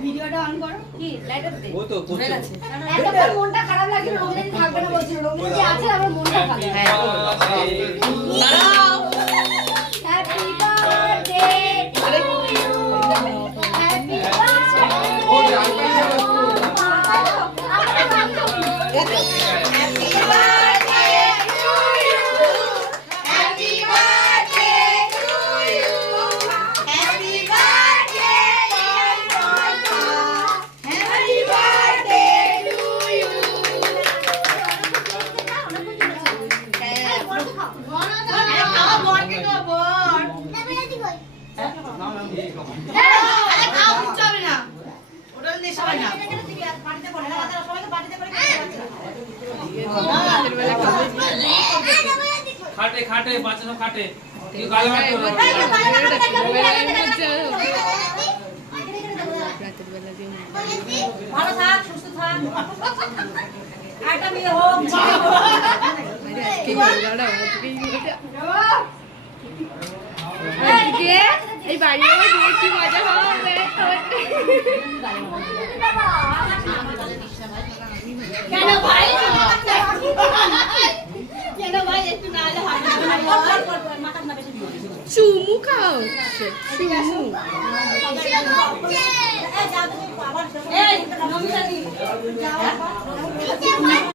ভিডিওটা অন করো কি লাইটটা দে ও তো হয়ে গেছে এতক্ষণ মনটা খারাপ লাগছিল রঙিন থাকবে না বলছিল রঙিন যে আছে আমার মনটা ভালো দাঁড়াও happy birthday to you happy birthday ও হ্যাপি বার্থডে খাটে খাটে বাচ্চা সব খাটে তুই গাল মারতে ভালো থাক সুস্থ থাক আটা মেয়ে হোক এই বাড়ি কি মজা হবে কেন ভাই কেন ভাই একটু না হলে হয় না মাথা না বেশি চুমু খাও চুমু এই যাও তুমি আবার এই নমিতা দি যাও